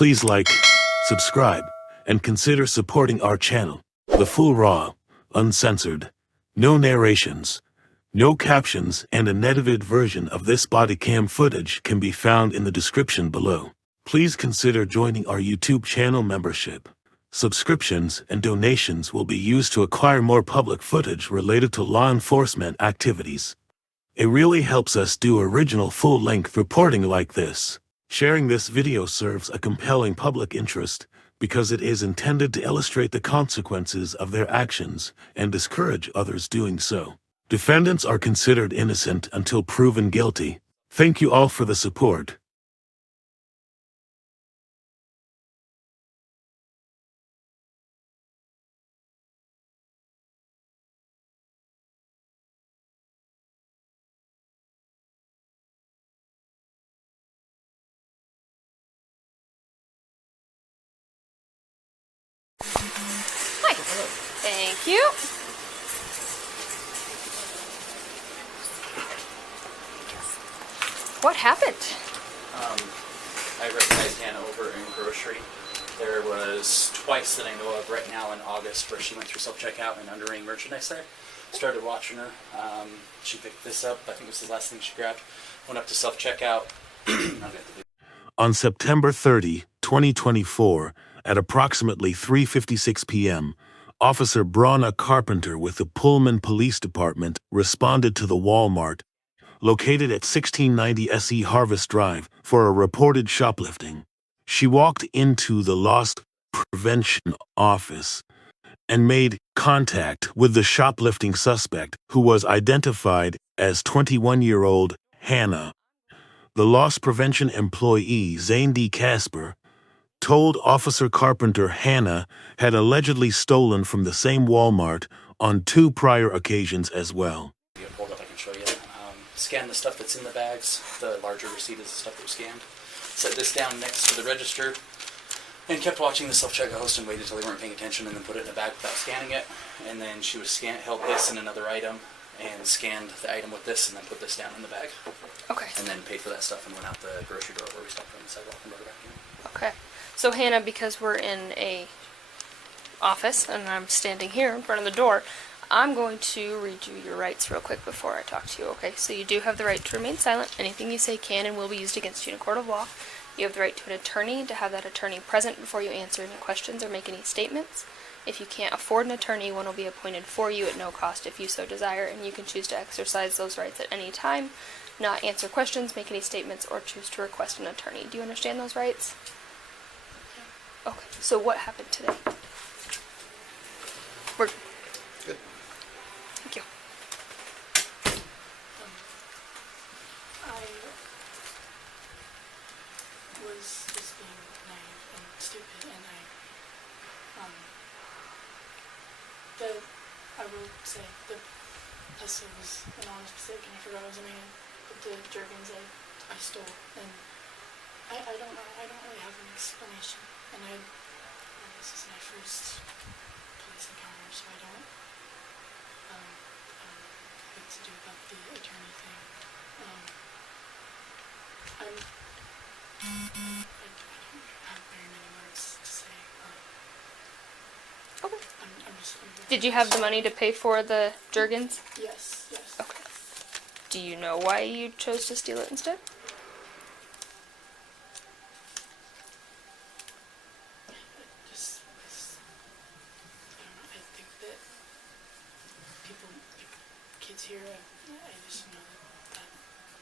Please like, subscribe, and consider supporting our channel. The full raw, uncensored, no narrations, no captions, and an edited version of this body cam footage can be found in the description below. Please consider joining our YouTube channel membership. Subscriptions and donations will be used to acquire more public footage related to law enforcement activities. It really helps us do original full-length reporting like this. Sharing this video serves a compelling public interest because it is intended to illustrate the consequences of their actions and discourage others doing so. Defendants are considered innocent until proven guilty. Thank you all for the support. Hi. Thank you. What happened? I recognized Hannah over in grocery. There was twice that I know of right now in August where she went through self-checkout and underweighing merchandise there. Started watching her. She picked this up. I think it was the last thing she grabbed. Went up to self-checkout. On September 30, 2024, at approximately 3:56 p.m., Officer Breauna Carpenter with the Pullman Police Department responded to the Walmart, located at 1690 SE Harvest Drive, for a reported shoplifting. She walked into the loss prevention office and made contact with the shoplifting suspect, who was identified as 21-year-old Hannah. The loss prevention employee, Zane D. Casper, told Officer Carpenter Hannah had allegedly stolen from the same Walmart on 2 prior occasions as well. Hold up, I can show you. Scan the stuff that's in the bags. The larger receipt is the stuff that was scanned. Set this down next to the register and kept watching the self-checkout host and waited until they weren't paying attention and then put it in a bag without scanning it. And then she was held this and another item and scanned the item with this and then put this down in the bag. Okay. And then paid for that stuff and went out the grocery door where we stopped on the sidewalk and brought it back in. Okay. So Hannah, because we're in a office and I'm standing here in front of the door, I'm going to read you your rights real quick before I talk to you, okay? So you do have the right to remain silent. Anything you say can and will be used against you in a court of law. You have the right to an attorney, to have that attorney present before you answer any questions or make any statements. If you can't afford an attorney, one will be appointed for you at no cost if you so desire, and you can choose to exercise those rights at any time, not answer questions, make any statements, or choose to request an attorney. Do you understand those rights? Okay, so what happened today? We're Good. Thank you. I was just being naive and stupid, and I will say the pesto was an honest mistake, and I forgot I was a man, but the Jergens I stole, and I don't know, I don't really have an explanation, and this is my first police encounter, so I don't know what to do about the attorney thing. I don't have very many words to say. Okay. I'm Did you have the money to pay for the Jergens? Yes. Okay. Do you know why you chose to steal it instead? I think that kids here, I just know that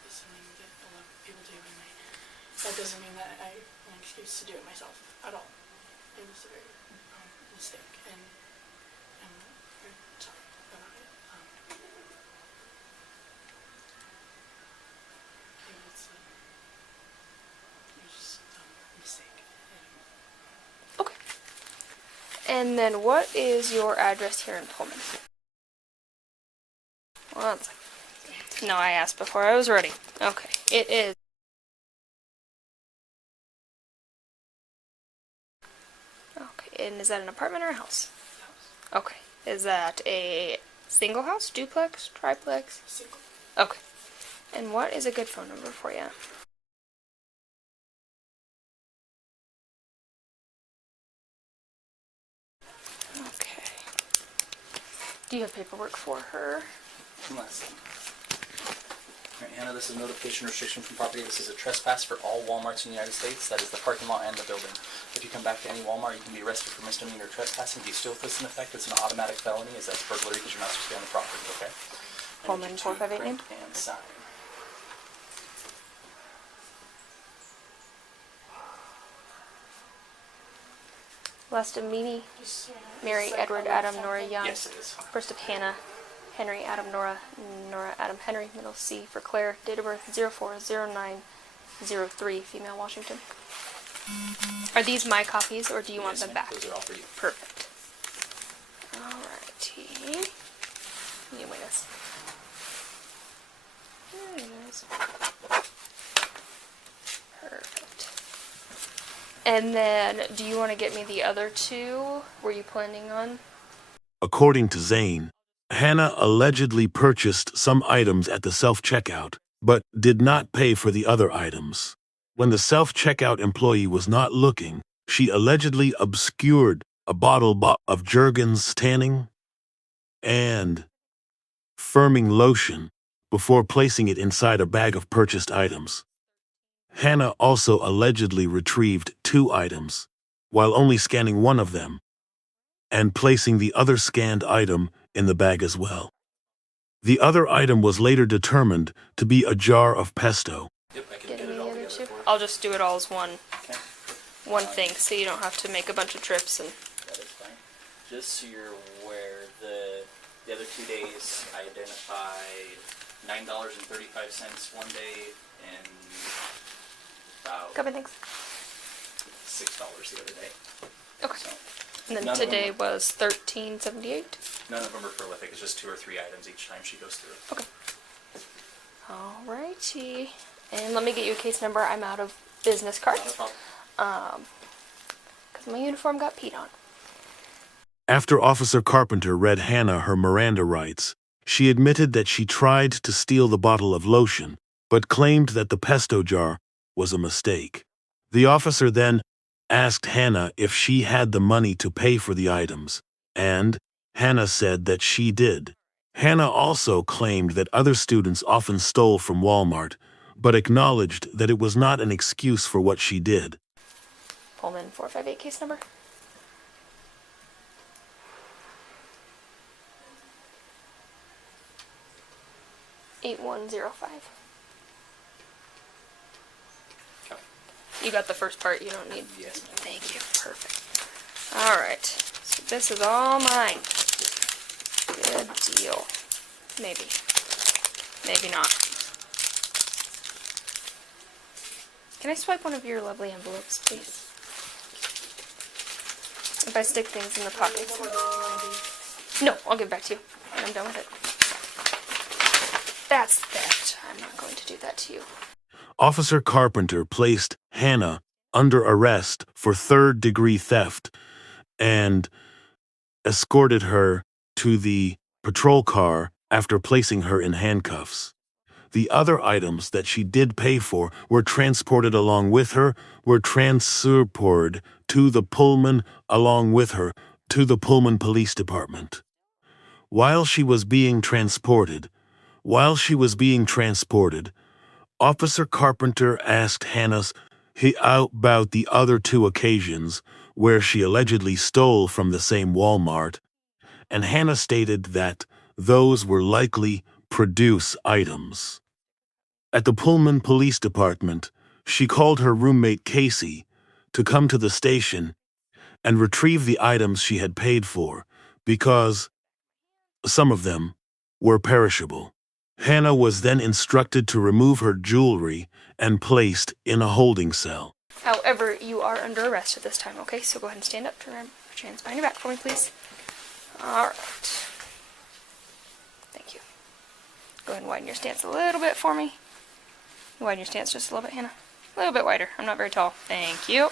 is something that a lot of people do, and that doesn't mean that I have an excuse to do it myself at all. It was a very mistake, and I'm very sorry about it. It was just a mistake. Okay. And then what is your address here in Pullman? Well, no, I asked before I was ready. Okay. It is. Okay. And is that an apartment or a house? Okay. Is that a single house, duplex, triplex? Single. Okay. And what is a good phone number for you? Do you have paperwork for her? Unless. Alright, Hannah, this is notification restriction from property. This is a trespass for all Walmarts in the United States. That is the parking lot and the building. If you come back to any Walmart, you can be arrested for misdemeanor trespassing. Do you still have this in effect? It's an automatic felony. Is that burglary because you're not supposed to be on the property, okay? Pullman 458 name? And sign. Last of Mimi, Just, Mary, like, Edward, all Adam, that Nora, stuff. Young. Yes, it is. First of Hannah, Henry, Adam, Nora, Nora, Adam, Henry. Middle C for Claire. Date of birth 040903, female, Washington. Are these my copies, or do you want Yes, them ma'am. back? Those are all for you. Perfect. Alrighty. You wait us. There it is. Perfect. And then, do you want to get me the other two? Were you planning on? According to Zane, Hannah allegedly purchased some items at the self-checkout, but did not pay for the other items. When the self-checkout employee was not looking, she allegedly obscured a bottle of Jergens tanning and firming lotion before placing it inside a bag of purchased items. Hannah also allegedly retrieved 2 items, while only scanning one of them, and placing the other scanned item in the bag as well. The other item was later determined to be a jar of pesto. Yep, I can Get get me it the all other together two? for you. I'll just do it all as one Okay. thing, so you don't have to make a bunch of trips and. That is fine. Just so you're aware, the other 2 days I identified $9.35 one day and about Couple things. $6 the other day. Okay. So And then none of them today were- was $13.78. none of them are prolific. It's just 2 or 3 items each time she goes through it. Okay. Alrighty. And let me get you a case number. I'm out of business Not a cards. problem. Because my uniform got peed on. After Officer Carpenter read Hannah her Miranda rights, she admitted that she tried to steal the bottle of lotion, but claimed that the pesto jar was a mistake. The officer then asked Hannah if she had the money to pay for the items, and Hannah said that she did. Hannah also claimed that other students often stole from Walmart, but acknowledged that it was not an excuse for what she did. Pullman 458 case number. $8105. Okay. You got the first part, you don't need. Yes, ma'am. Thank you. Perfect. Alright. So this is all mine. Good deal. Maybe. Maybe not. Can I swipe one of your lovely envelopes, please? If I stick things in the pockets. No, I'll give it back to you when I'm done with it. That's theft. I'm not going to do that to you. Officer Carpenter placed Hannah under arrest for third-degree theft and escorted her to the patrol car after placing her in handcuffs. The other items that she did pay for were transported along with her, were transferred to the Pullman along with her to the Pullman Police Department. While she was being transported, Officer Carpenter asked Hannah about the other 2 occasions where she allegedly stole from the same Walmart, and Hannah stated that those were likely produce items. At the Pullman Police Department, she called her roommate Casey to come to the station and retrieve the items she had paid for because some of them were perishable. Hannah was then instructed to remove her jewelry and placed in a holding cell. However, you are under arrest at this time, okay? So go ahead and stand up, turn around, put your hands behind your back for me, please. Alright. Thank you. Go ahead and widen your stance a little bit for me. Widen your stance just a little bit, Hannah. A little bit wider. I'm not very tall. Thank you.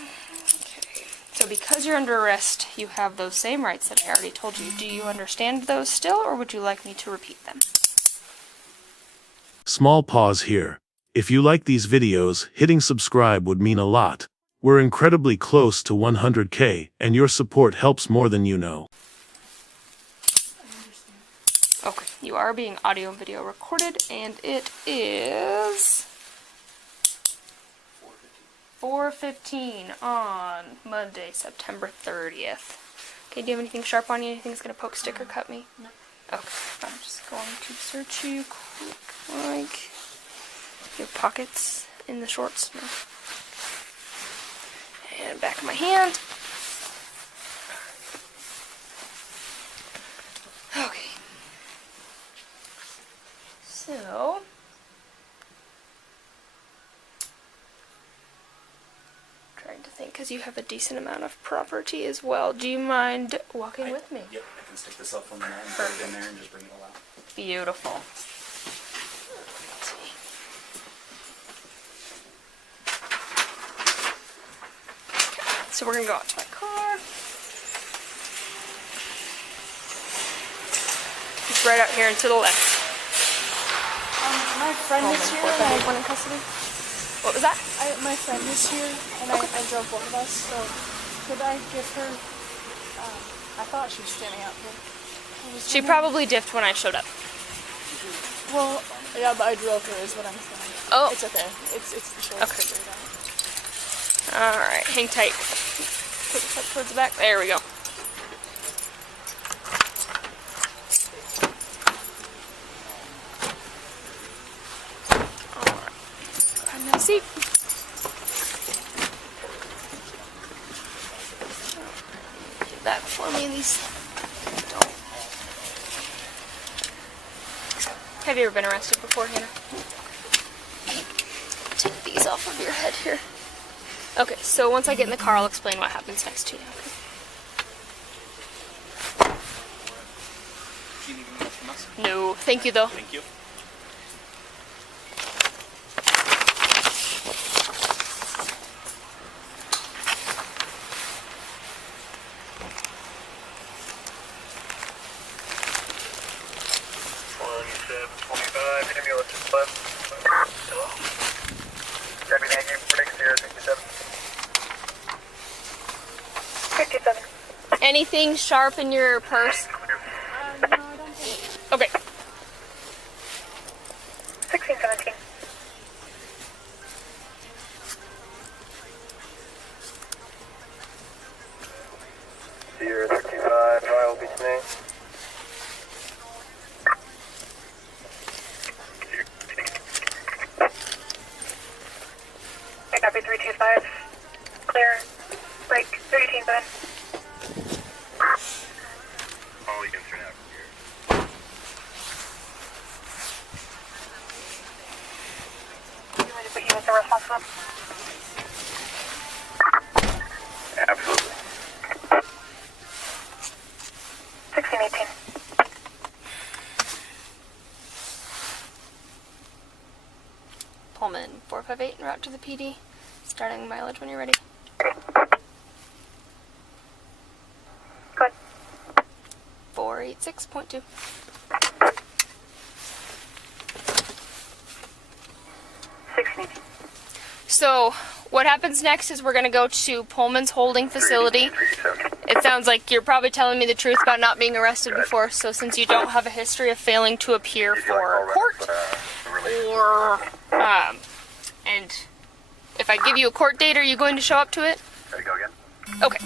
Okay. So because you're under arrest, you have those same rights that I already told you. Do you understand those still, or would you like me to repeat them? Small pause here. If you like these videos, hitting subscribe would mean a lot. We're incredibly close to 100K, and your support helps more than you know. Okay, you are being audio and video recorded, and it is 4:15 on Monday, September 30th. Okay, do you have anything sharp on you? Anything that's going to poke, stick, or cut me? No. Okay, I'm just going to search you quick, like your pockets in the shorts. No. And back of my hand. Okay. So, trying to think, because you have a decent amount of property as well. Do you mind walking with me? Yep, I can stick the cell phone in that and put it in there and just bring it all out. Beautiful. Okay, so we're going to go out to my car. It's right out here and to the left. My friend is here. And One in custody. What was that? my friend is here, and I drove both of us. So could I give her? I thought she was standing out here. She probably diffed when I showed up. Well, yeah, but I drove her, is what I'm saying. Oh. It's okay. It's the short. Okay. Alright, hang tight. Quick step towards the back. There we go. Alright. Find my seat. Get that for me, these don't. Have you ever been arrested before, Hannah? Take these off of your head here. Okay, so once I get in the car, I'll explain what happens next to you. Okay? Do you need anything else from us? No, thank you though. Thank you. Anything sharp in your purse? No, I don't think. Okay. 1617. Sierra 65, Trial Beach name. I copy 325. Clear. Break. 318, go ahead. All you can turn out here. You want to put you as the responsible? Absolutely. 1618. Pullman 458 en route to the PD. Starting mileage when you're ready. Go ahead. 486.2. 1618. So, what happens next is we're going to go to Pullman's holding facility. 317. It sounds like you're probably telling me the truth about not being arrested before, so since you don't have a history of failing to appear for court, or, and if I give you a court date, are you going to show up to it? Ready to go again? Okay.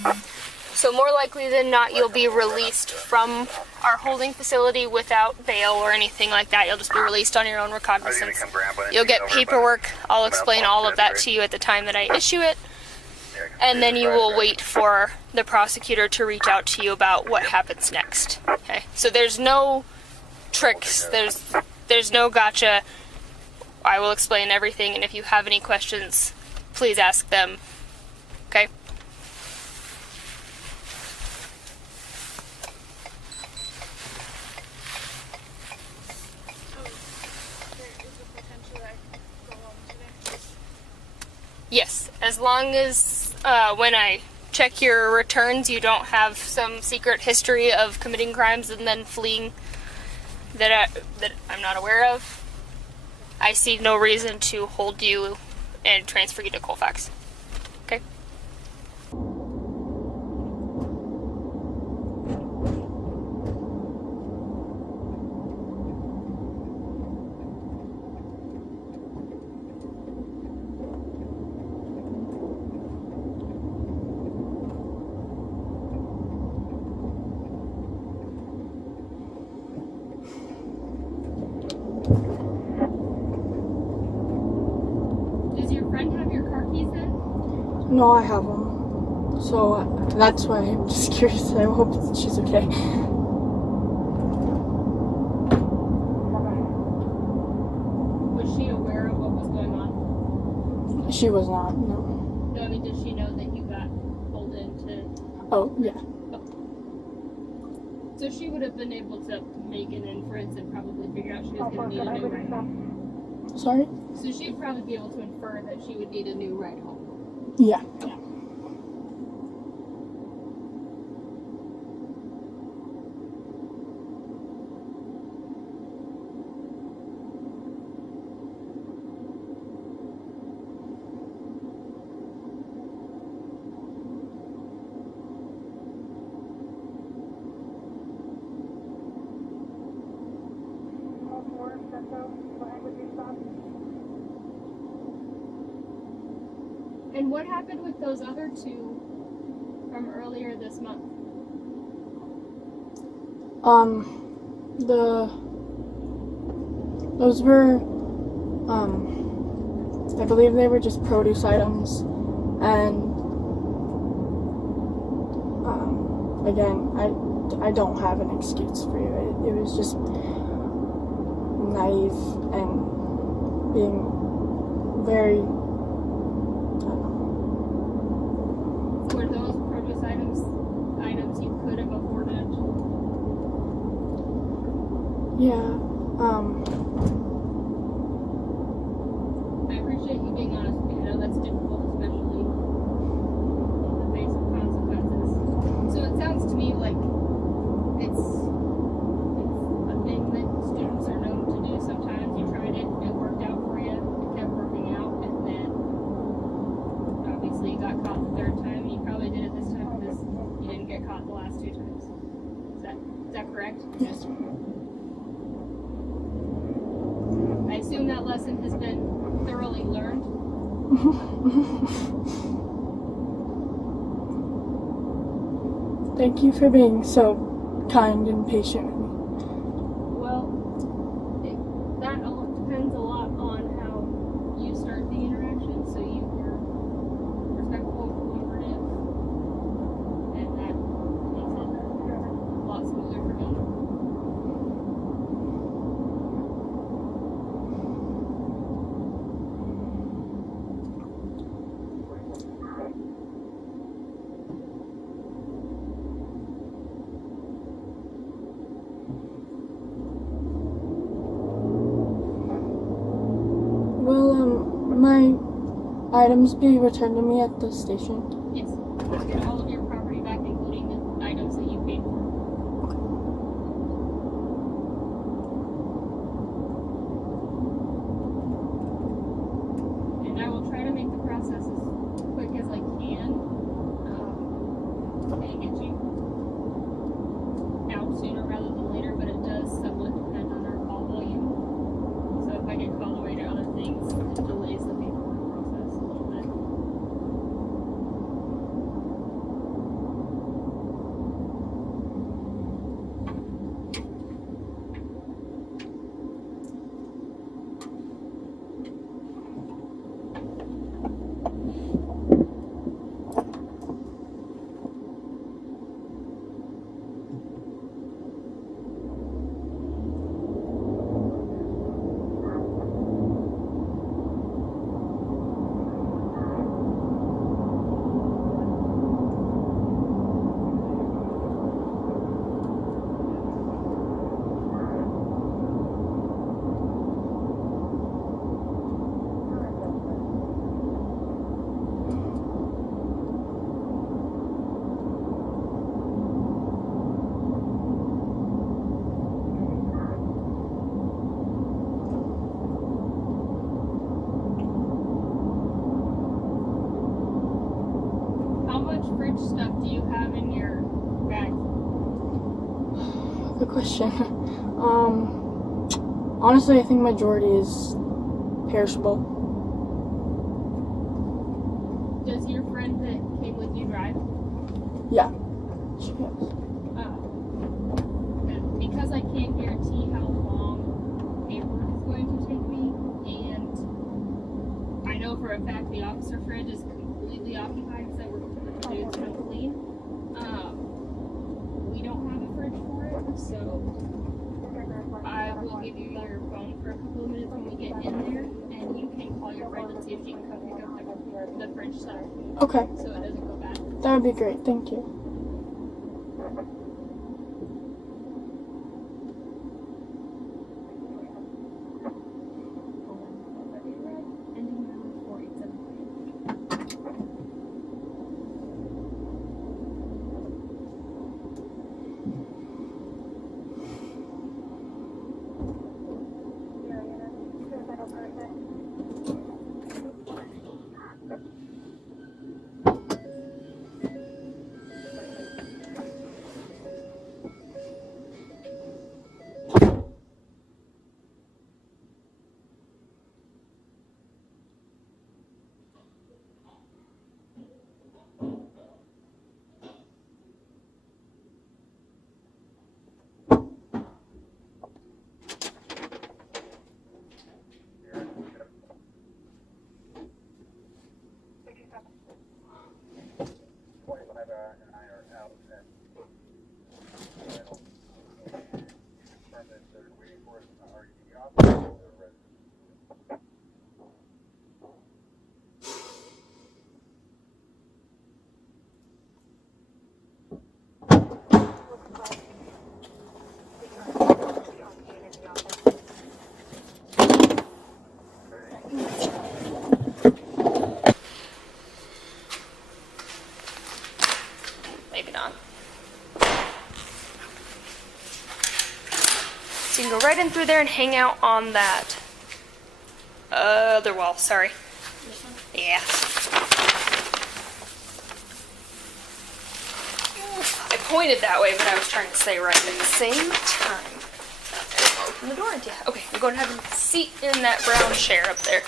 So more likely than not, you'll be released from our holding facility without bail or anything like that. You'll just be released on your own recognizance. You'll get paperwork. I'll explain all of that to you at the time that I issue it. And then you will wait for the prosecutor to reach out to you about what happens next. Okay? So there's no tricks. There's no gotcha. I will explain everything, and if you have any questions, please ask them. Okay? Yes, as long as when I check your returns, you don't have some secret history of committing crimes and then fleeing that I'm not aware of. I see no reason to hold you and transfer you to Colfax. Okay? No, I have them. So that's why I'm just curious. I hope she's okay. Was she aware of what was going on? She was not, no. No, I mean, did she know that you got pulled into... Oh, yeah. So she would have been able to make an inference and probably figure out she was going to need a new ride home. Sorry? So she'd probably be able to infer that she would need a new ride home. Yeah. And what happened with those other two from earlier this month? Those were, I believe they were just produce items, and, again, I don't have an excuse for you. It was just naive and being very, Were those produce items you could have afforded? yeah, I appreciate you being honest with me. I know that's difficult, especially in the face of consequences. So it sounds to me like it's a thing that students are known to do. Sometimes you tried it, it worked out for you, it kept working out, and then obviously you got caught the third time. You probably did it this time because you didn't get caught the last 2 times. Is that correct? yes. I assume that lesson has been thoroughly learned. Thank you for being so kind and patient with me. Well, that all depends a lot on how you start the interaction. So you were respectful, cooperative, and that makes it a lot smoother for me. Will my items be returned to me at the station? Yes, you get all of your property back, including the items that you paid for. And I will try to make the process as quick as I can, and get you out sooner rather than later, but it does somewhat depend on our call volume. So if I get called away to other things, it delays the paperwork process a little bit. How much fridge stuff do you have in your bag? Good question. Honestly, I think majority is perishable. Does your friend that came with you drive? Yeah. She is. And because I can't guarantee how long paperwork is going to take me, and I know for a fact the officer fridge is completely completely occupied, so we're doing some clean. We don't have a fridge for it, so I will give you your phone for a couple of minutes when we get in there, and you can call your friend and see if she can come pick up the fridge stuff, Okay, so it doesn't go bad. that would be great. Thank you. Maybe not. So you can go right in through there and hang out on that other wall. Sorry. Yeah. I pointed that way, but I was trying to say right at the same time. Open the door. Yeah. Okay, I'm going to have a seat in that brown chair up there.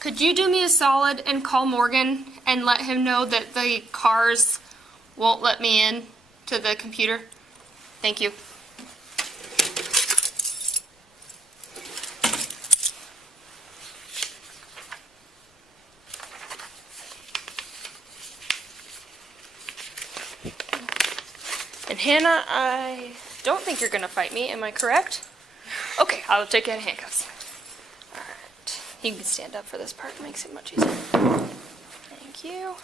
Could you do me a solid and call Morgan and let him know that the cars won't let me in to the computer? Thank you. And Hannah, I don't think you're gonna fight me, am I correct? Okay, I'll take you out of handcuffs. Alright, you can stand up for this part, it makes it much easier. Thank you.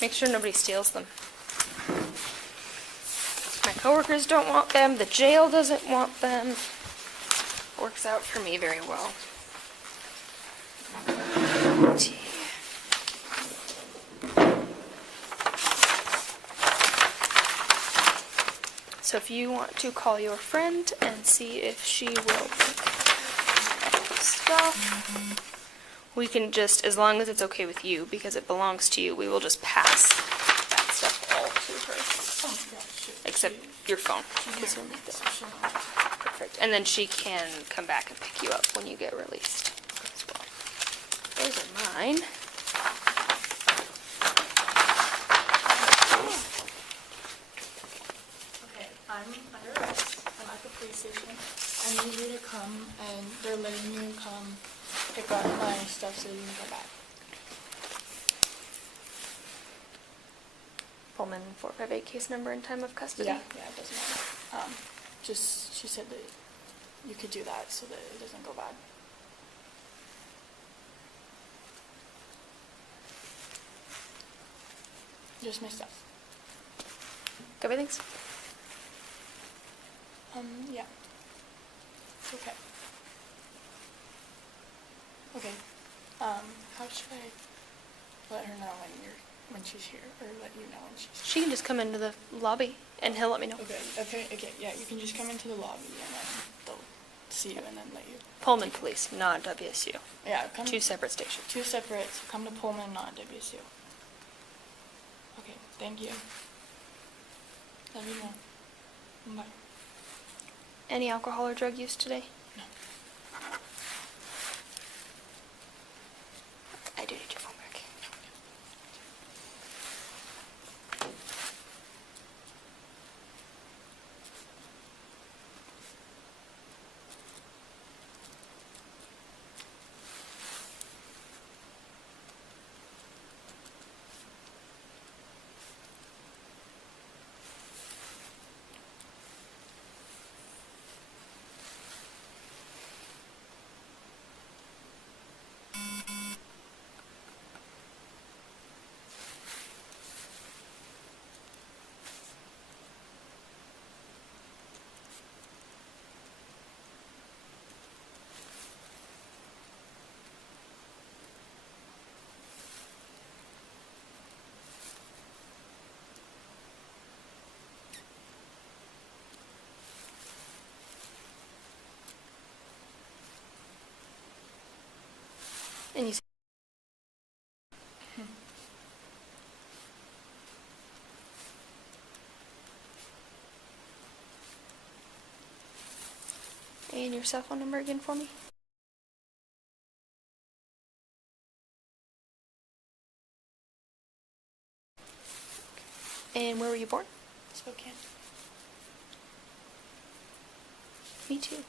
Make sure nobody steals them. My coworkers don't want them, the jail doesn't want them. Works out for me very well. So if you want to call your friend and see if she will pick up stuff, we can just, as long as it's okay with you, because it belongs to you, we will just pass that stuff all to her. Except your phone, because you'll need that. Perfect. And then she can come back and pick you up when you get released as well. Those are mine. Okay, I'm under arrest. I'm at the police station. I need you to come, and they're letting you come pick up my stuff so you can go back. Pullman 458 case number and time of custody? Yeah, it doesn't matter. Just, she said that you could do that so that it doesn't go bad. Just my stuff. Everything's? Yeah. It's okay. Okay. How should I let her know when she's here, or let you know when she's here? She can just come into the lobby and he'll let me know. Okay, yeah, you can just come into the lobby and then they'll see you and then let you. Pullman Police, not WSU. Yeah, come. Two separate stations. Two separate, so come to Pullman, not WSU. Okay, thank you. Let me know. Bye. Any alcohol or drug use today? No. I do need your phone back. And you say, and your cell phone number again for me? And where were you born? Spokane. Me too. Where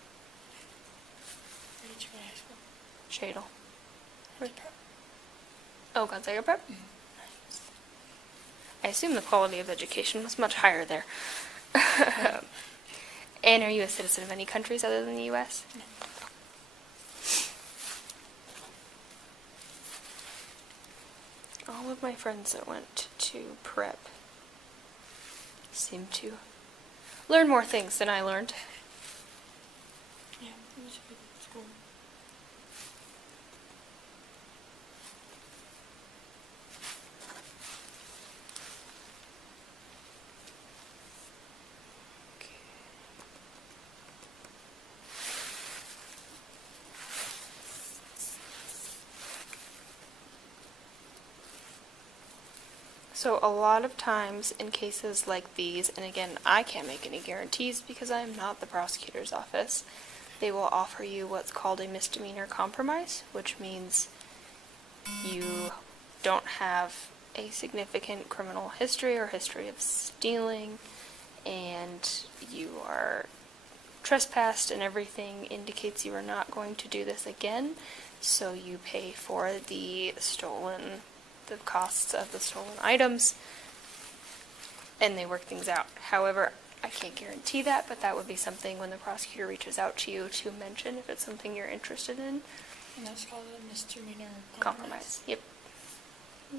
did you go to high school? Shadle. Where's prep? Oh, Gonzaga Prep? I assume the quality of education was much higher there. And are you a citizen of any countries other than the U.S.? No. All of my friends that went to prep seem to learn more things than I learned. Yeah, it was a good school. So a lot of times in cases like these, and again, I can't make any guarantees because I am not the prosecutor's office, they will offer you what's called a misdemeanor compromise, which means you don't have a significant criminal history or history of stealing, and you are trespassed and everything indicates you are not going to do this again, so you pay for the costs of the stolen items, and they work things out. However, I can't guarantee that, but that would be something when the prosecutor reaches out to you to mention if it's something you're interested in. And that's called a misdemeanor Compromise. Yep.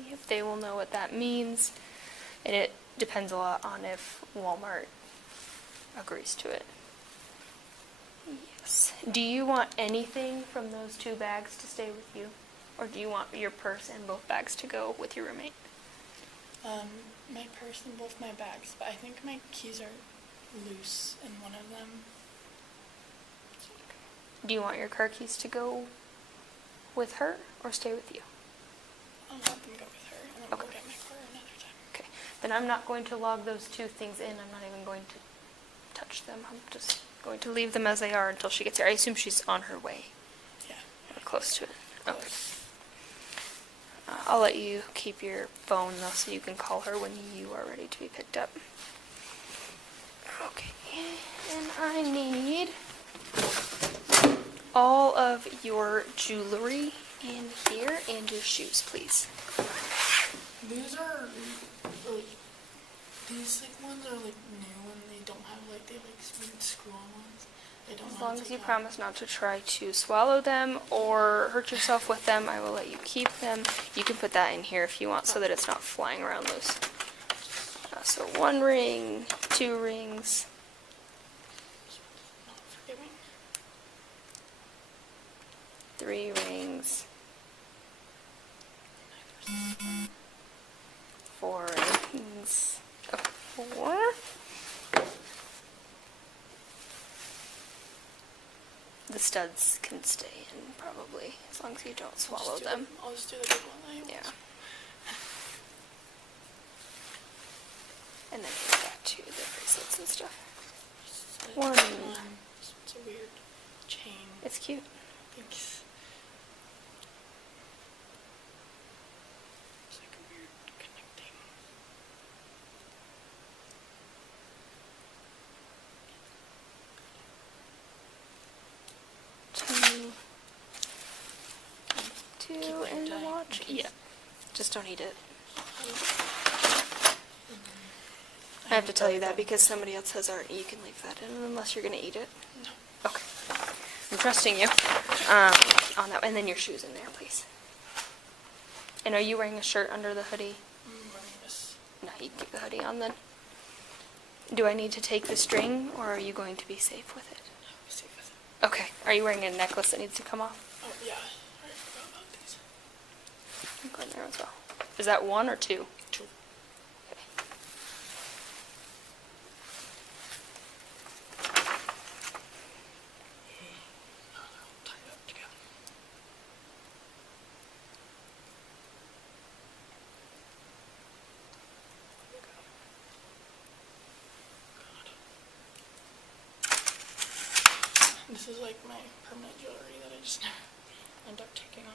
Yep, they will know what that means, and it depends a lot on if Walmart agrees to it. Yes. Do you want anything from those 2 bags to stay with you? Or do you want your purse and both bags to go with your roommate? My purse and both my bags, but I think my keys are loose in one of them. Do you want your car keys to go with her or stay with you? I'll let them go with her, and then we'll Okay. get my car another time. Okay. Then I'm not going to log those 2 things in. I'm not even going to touch them. I'm just going to leave them as they are until she gets here. I assume she's on her way. Yeah. Or close to it. Okay. Close. I'll let you keep your phone though so you can call her when you are ready to be picked up. Okay. And I need all of your jewelry in here and your shoes, please. These are like these ones are like new and they don't have like smooth screw on ones. They don't As know how long to as you take out. promise not to try to swallow them or hurt yourself with them, I will let you keep them. You can put that in here if you want so that it's not flying around loose. So 1 ring, 2 rings, Not forgiving. 3 rings, 4 rings, 4. The studs can stay in probably as long as you don't swallow them. I'll just do the big one. Yeah. And then here's that. to the bracelets and stuff. It's One. It's a weird chain. It's cute. Thanks. It's like a weird connecting. Two it in the tight, watch. in case. Yeah. Just don't eat it. I have to tell you that because somebody else has already. You can leave that in unless you're gonna eat it. No. Okay. I'm trusting you on that. And then your shoes in there, please. And are you wearing a shirt under the hoodie? I'm wearing this. No, you can keep the hoodie on then. Do I need to take the string, or are you going to be safe with it? I'll be safe with it. Okay. Are you wearing a necklace that needs to come off? Oh, yeah. I forgot about these. I'm going there as well. Is that one or two? Two. Okay. Tie it up together. This is like my permanent jewelry that I just end up taking off.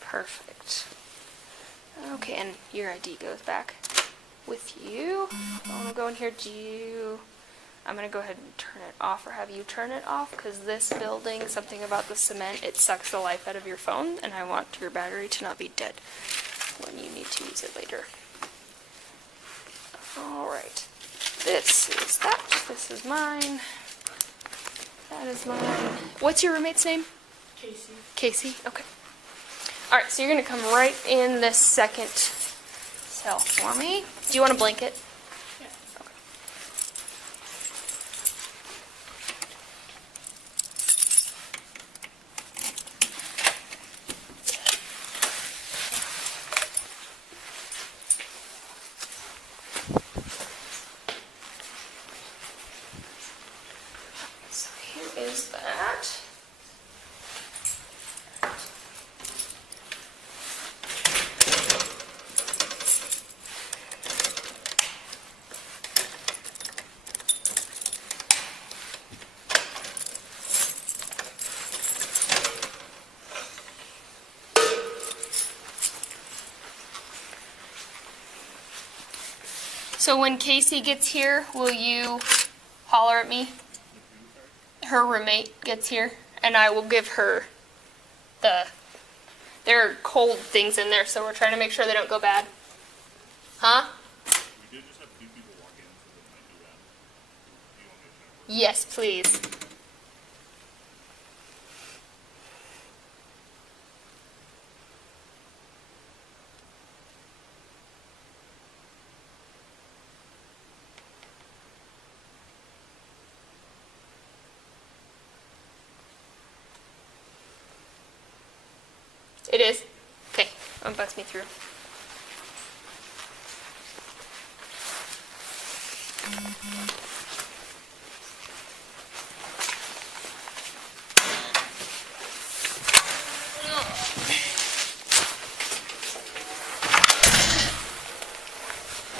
Perfect. Okay, and your ID goes back with you. I want to go in here. I'm going to go ahead and turn it off, or have you turn it off, because this building, something about the cement, it sucks the life out of your phone, and I want your battery to not be dead when you need to use it later. Alright. This is that. This is mine. That is mine. What's your roommate's name? Casey. Casey? Okay. Alright, so you're going to come right in this second cell for me. Do you want a blanket? Yeah. Okay. So here is that. So when Casey gets here, will you holler at me? Her roommate gets here, and I will give her there are cold things in there, so we're trying to make sure they don't go bad. Huh? We did just have 2 people walk in, so that might do that. Do you want me to check? Yes, please. It is? Okay, bust me through.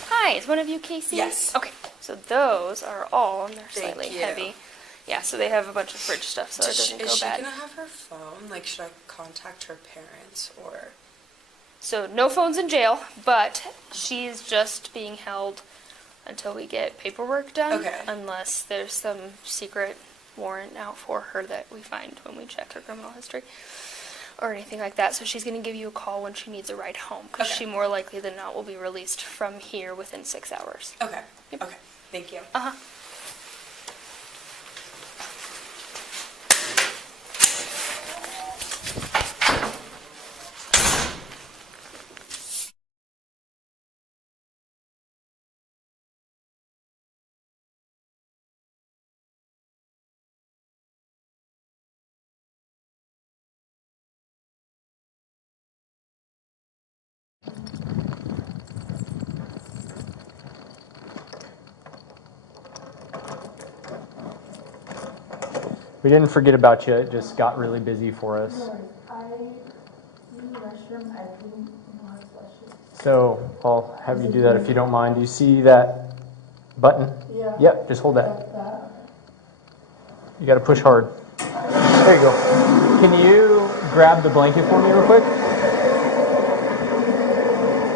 Hi, is one of you Casey? Yes. Okay, so those are all, and they're Thank slightly you. heavy. Yeah, so they have a bunch of fridge stuff, so it doesn't Is go she bad. gonna have her phone? Like, should I contact her parents or? So no phones in jail, but she's just being held until we get paperwork done. Okay. Unless there's some secret warrant out for her that we find when we check her criminal history or anything like that. So she's going to give you a call when she needs a ride home, because Okay. she more likely than not will be released from here within 6 hours. Okay. Yep. Okay. Thank you. Uh-huh. We didn't forget about you. It just got really busy for us. I use the restroom. I didn't know how to flush it. So I'll have you do that if you don't mind. Do you see that button? Yeah. Yep, just hold that. Like that. You got to push hard. There you go. Can you grab the blanket for me real quick?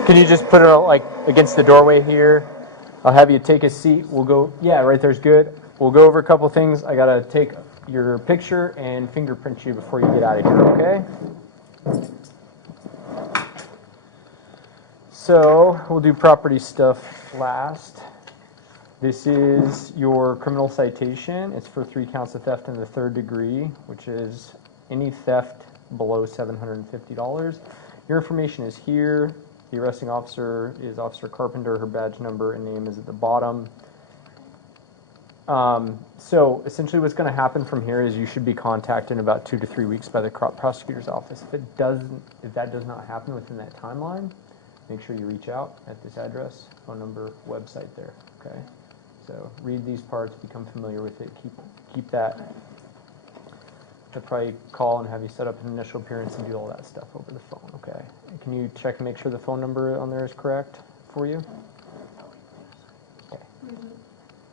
Can you just put it like against the doorway here? I'll have you take a seat. We'll go, yeah, right there's good. We'll go over a couple things. I got to take your picture and fingerprint you before you get out of here, okay? So we'll do property stuff last. This is your criminal citation. It's for 3 counts of theft in the 3rd degree, which is any theft below $750. Your information is here. The arresting officer is Officer Carpenter. Her badge number and name is at the bottom. So essentially what's going to happen from here is you should be contacted in about 2 to 3 weeks by the prosecutor's office. If that does not happen within that timeline, make sure you reach out at this address, phone number, website there, okay? So read these parts, become familiar with it, keep that. They'll probably call and have you set up an initial appearance and do all that stuff over the phone, okay? And can you check and make sure the phone number on there is correct for you? Okay.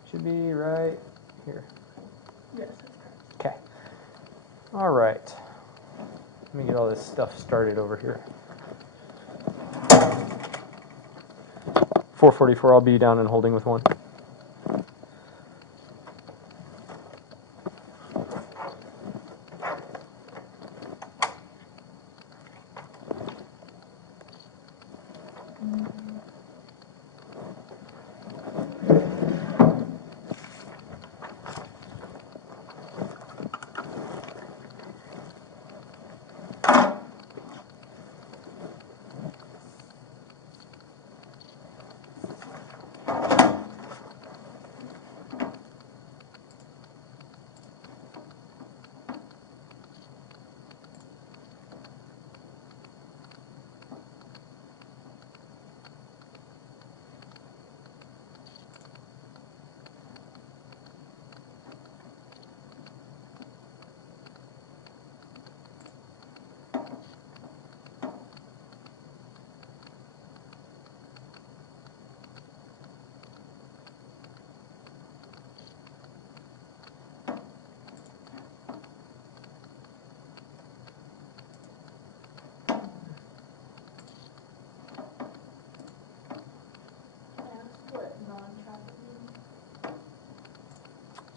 Should be right here. Yes, that's correct. Okay. All right. Let me get all this stuff started over here. 444, I'll be down and holding with 1.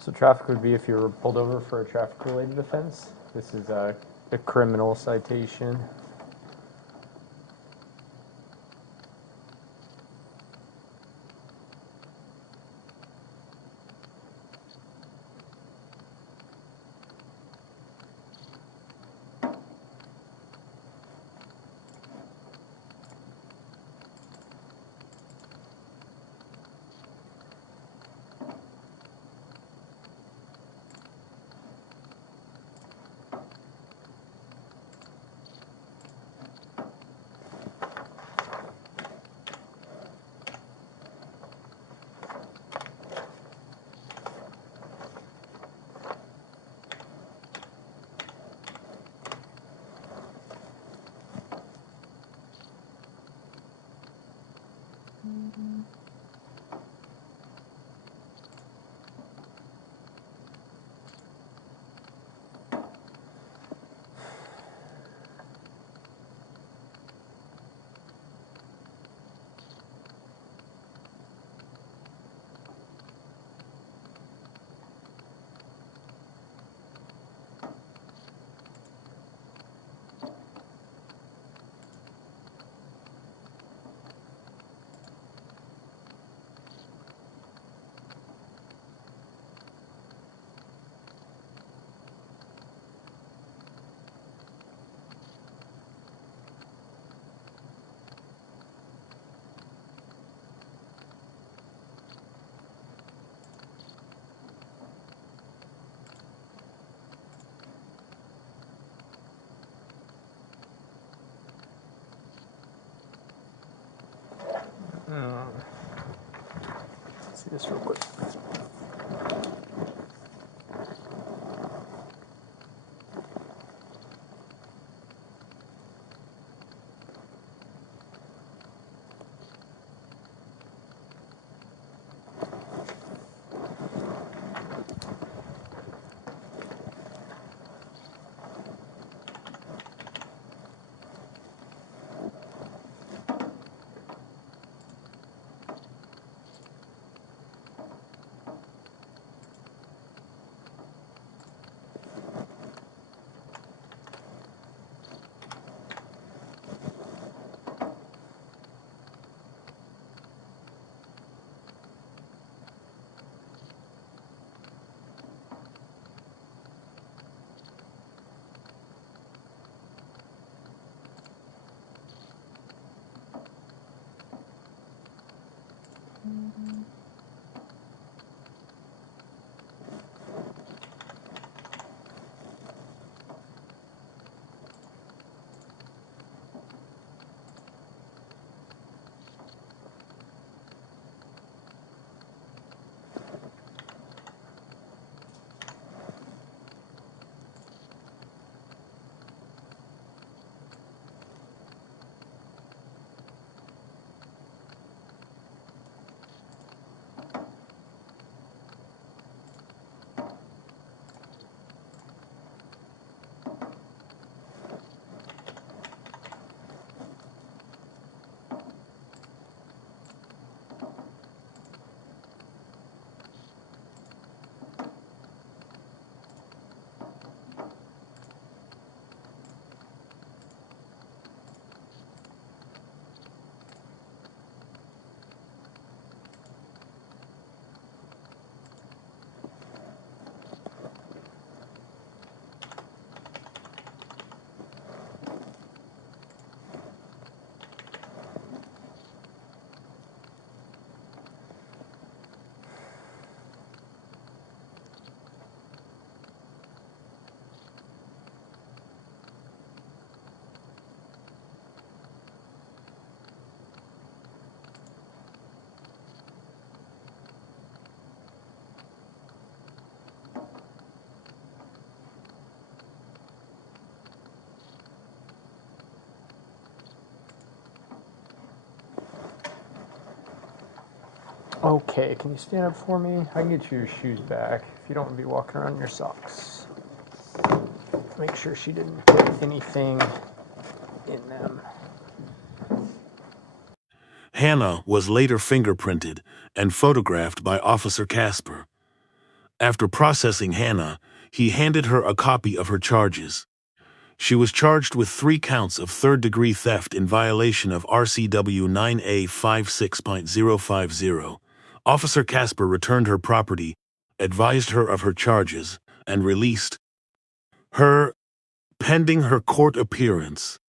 So traffic would be if you were pulled over for a traffic-related offense. This is a criminal citation. Let's see this real quick. Okay, can you stand up for me? I can get you your shoes back if you don't want to be walking around in your socks. Make sure she didn't put anything in them. Hannah was later fingerprinted and photographed by Officer Casper. After processing Hannah, he handed her a copy of her charges. She was charged with 3 counts of third-degree theft in violation of RCW 9A56.050. Officer Casper returned her property, advised her of her charges, and released her pending her court appearance.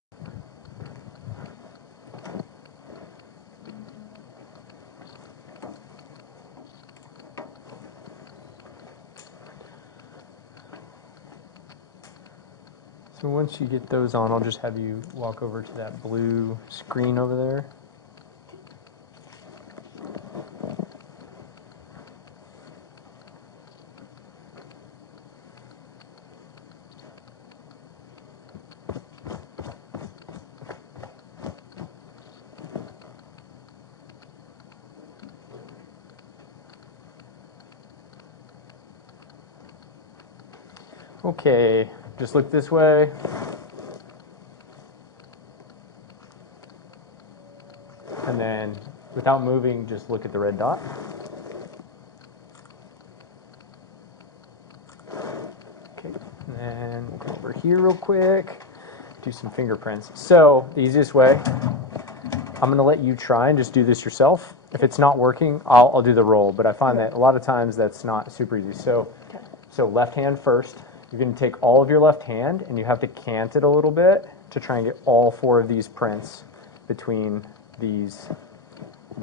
So once you get those on, I'll just have you walk over to that blue screen over there. Okay, just look this way. And then, without moving, just look at the red dot. Okay, and then we'll come over here real quick, do some fingerprints. So, the easiest way, I'm going to let you try and just do this yourself. If it's not working, I'll do the roll, but I find that a lot of times that's not super easy. So left hand first. You're going to take all of your left hand and you have to cant it a little bit to try and get all 4 of these prints between this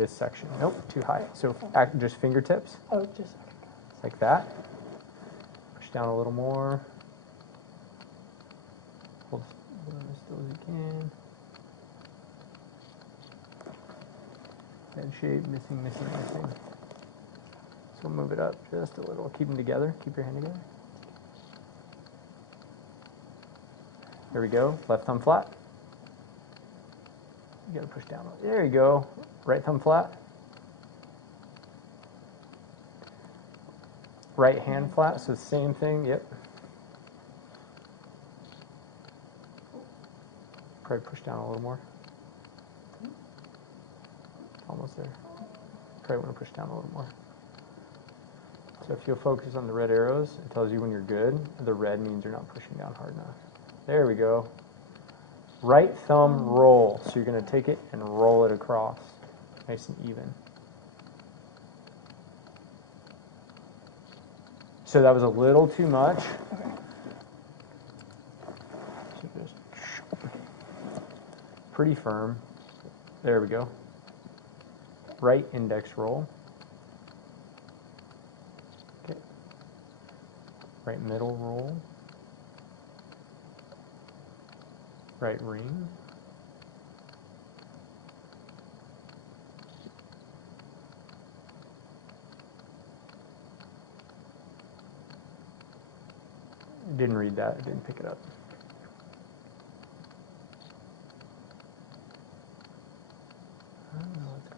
section. Nope, too high. So just fingertips. Oh, just Like that. Push down a little more. Hold as still as you can. Head shape, missing. So move it up just a little. Keep them together. Keep your hand together. There we go. Left thumb flat. You gotta push down. There you go. Right thumb flat. Right hand flat. So same thing. Yep. Probably push down a little more. Almost there. Probably want to push down a little more. So if you'll focus on the red arrows, it tells you when you're good. The red means you're not pushing down hard enough. There we go. Right thumb roll. So you're going to take it and roll it across. Nice and even. So that was a little too much. okay. So just pretty firm. There we go. Right index roll. Okay. Right middle roll. Right ring. Didn't read that. I didn't pick it up. I don't know what's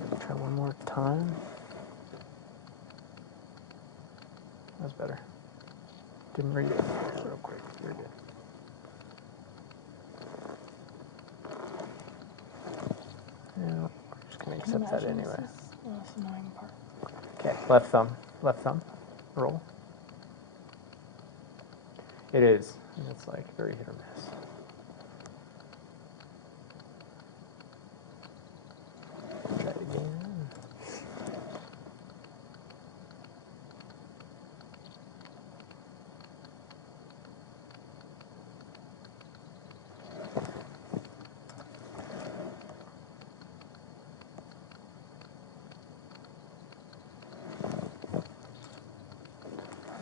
going on. Try one more time. That's better. Didn't read it real quick. You're good. Yeah, we're just gonna accept that anyway. This is the most annoying part. Okay, left thumb, roll. It is, and it's like very hit or miss. Try it again.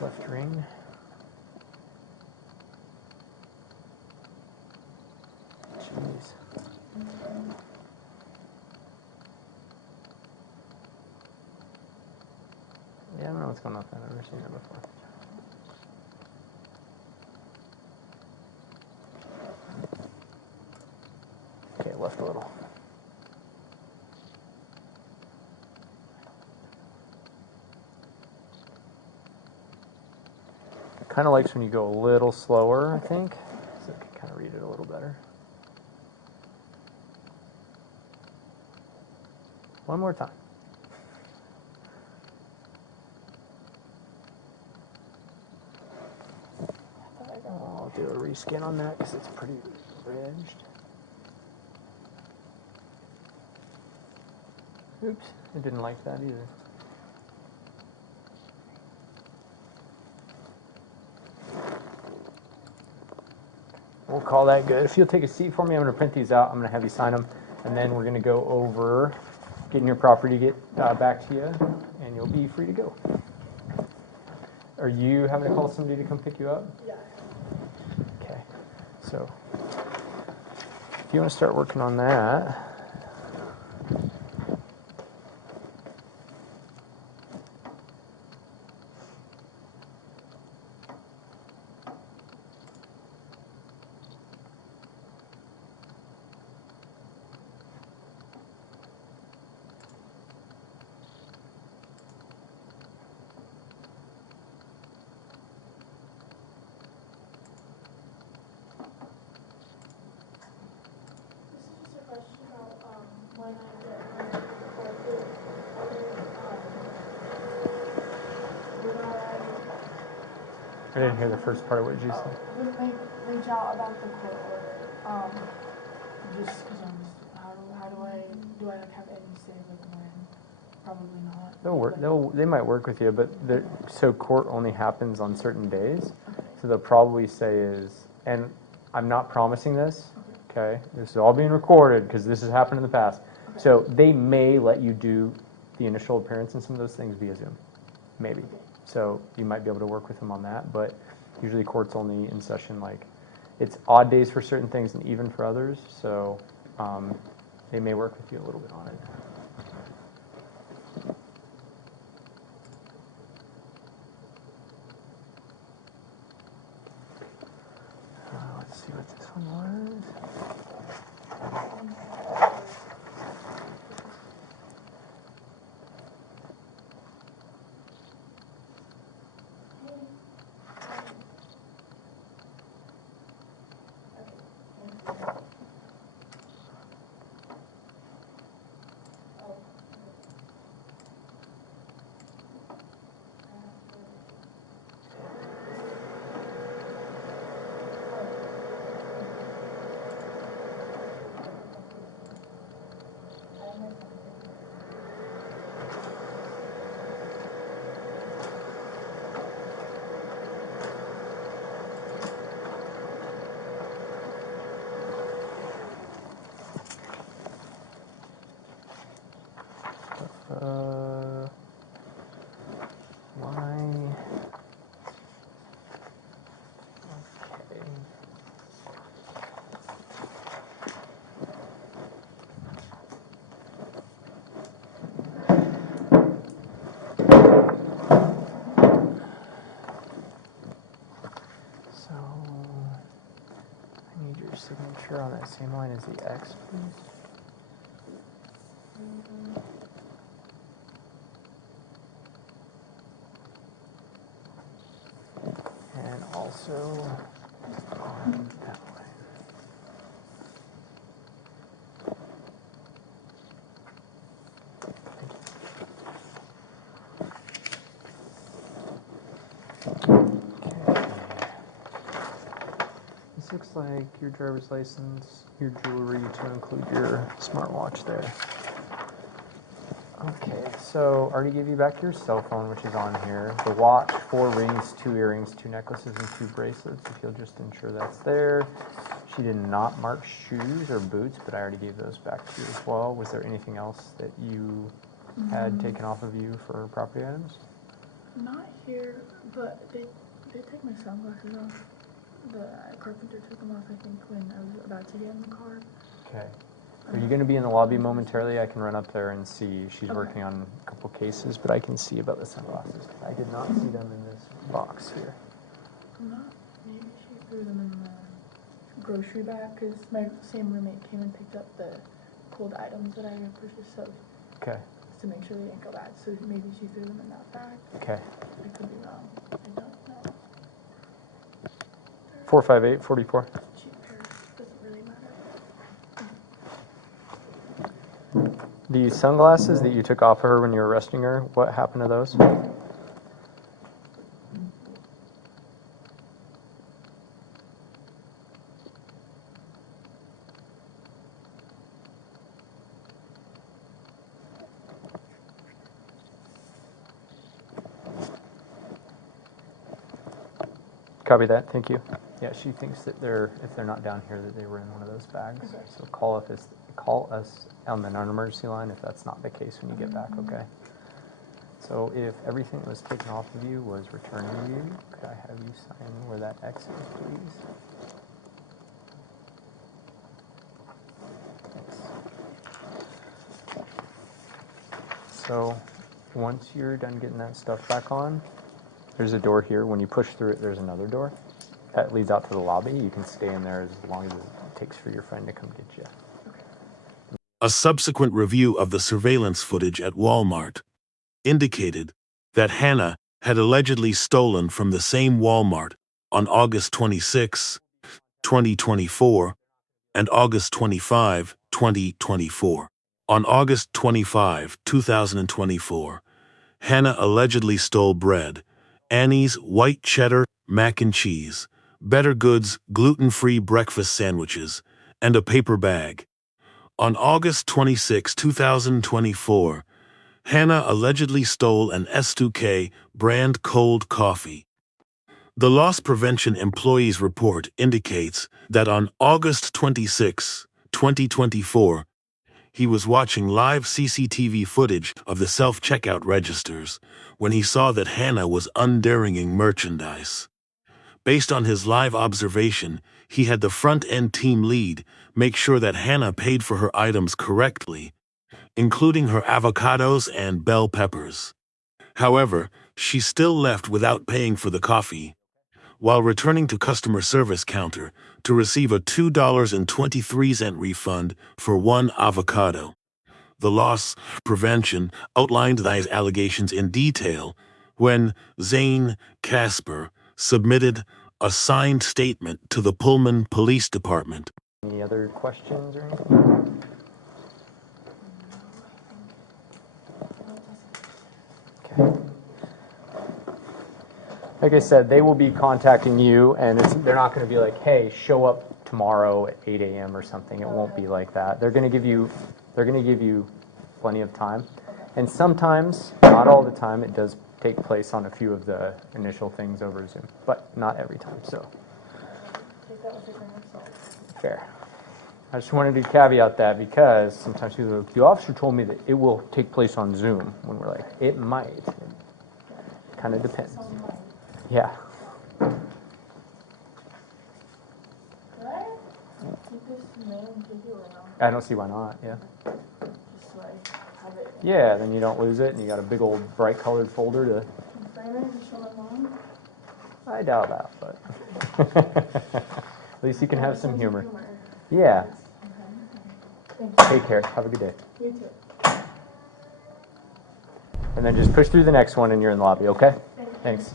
Left ring. Jeez. Yeah, I don't know what's going on with that. I've never seen that before. Okay, left a little. kind of likes when you go a little slower, I think, so it can kind of read it a little better. One more time. I'll do a rescan on that because it's pretty ridged. Oops, it didn't like that either. We'll call that good. If you'll take a seat for me, I'm going to print these out. I'm going to have you sign them, and then we're going to go over getting your property back to you, and you'll be free to go. Are you having to call somebody to come pick you up? Yeah. Okay. So if you want to start working on that. This is just a question about when I get my report due. I didn't hear the first part of what you said. Would they reach out about the court order? Just because how do I like have any say with when? Probably not. They might work with you, but so court only happens on certain days. So they'll probably say is, and I'm not promising this, okay? This is all being recorded because this has happened in the past. Okay. So they may let you do the initial appearance and some of those things via Zoom, maybe. So you might be able to work with them on that, but usually court's only in session it's odd days for certain things and even for others, so they may work with you a little bit on it. Let's see what this one was. Why? Okay. So, I need your signature on that same line as the X, please. And also on that line. Okay. This looks like your driver's license, your jewelry to include your smartwatch there. Okay, so I already gave you back your cell phone, which is on here. The watch, 4 rings, 2 earrings, 2 necklaces, and 2 bracelets, if you'll just ensure that's there. She did not mark shoes or boots, but I already gave those back to you as well. Was there anything else that you had taken off of you for property items? Not here, but they took my sunglasses off. The carpenter took them off, I think, when I was about to get in the car. Okay. Are you going to be in the lobby momentarily? I can run up there and see. She's working on a couple cases, but I can see about the sunglasses. I did not see them in this box here. Maybe she threw them in the grocery bag, because my same roommate came and picked up the cold items that I had purchased, so Okay. to make sure they didn't go bad. So maybe she threw them in that bag. Okay. I could be wrong. I don't know. 458-44. The sunglasses that you took off of her when you were arresting her, what happened to those? Copy that, thank you. Yeah, she thinks that if they're not down here, that they were in one of those bags. Okay. So call us on the non-emergency line if that's not the case when you get back, okay? So if everything that was taken off of you was returned to you, could I have you sign where that X is, please? Thanks. So once you're done getting that stuff back on, there's a door here. When you push through it, there's another door that leads out to the lobby. You can stay in there as long as it takes for your friend to come get you. A subsequent review of the surveillance footage at Walmart indicated that Hannah had allegedly stolen from the same Walmart on August 26, 2024, and August 25, 2024. On August 25, 2024, Hannah allegedly stole bread, Annie's white cheddar mac and cheese, Better Goods gluten-free breakfast sandwiches, and a paper bag. On August 26, 2024, Hannah allegedly stole an S2K brand cold coffee. The loss prevention employee's report indicates that on August 26, 2024, he was watching live CCTV footage of the self-checkout registers when he saw that Hannah was underringing merchandise. Based on his live observation, he had the front-end team lead make sure that Hannah paid for her items correctly, including her avocados and bell peppers. However, she still left without paying for the coffee, while returning to customer service counter to receive a $2.23 refund for one avocado. The loss prevention outlined these allegations in detail when Zane Casper submitted a signed statement to the Pullman Police Department. Any other questions or anything? Okay. Like I said, they will be contacting you, and they're not going to be like, hey, show up tomorrow at 8 a.m. or something. It won't be like that. They're going to give you plenty of time. And sometimes, not all the time, it does take place on a few of the initial things over Zoom, but not every time, so. Take that with a grain of salt. Fair. I just wanted to caveat that because sometimes people are like, the officer told me that it will take place on Zoom, when we're like, it might. It kind of depends. Some might. Yeah. Could I keep this mail and give you or no? I don't see why not, yeah. Just so I have it. Yeah, then you don't lose it, and you got a big old bright colored folder to. Frame it to show my mom. I doubt that, but at least you can have some humor. Yeah. Okay. Thank you. Take care. Have a good day. You too. And then just push through the next one, and you're in the lobby. Okay? Thanks.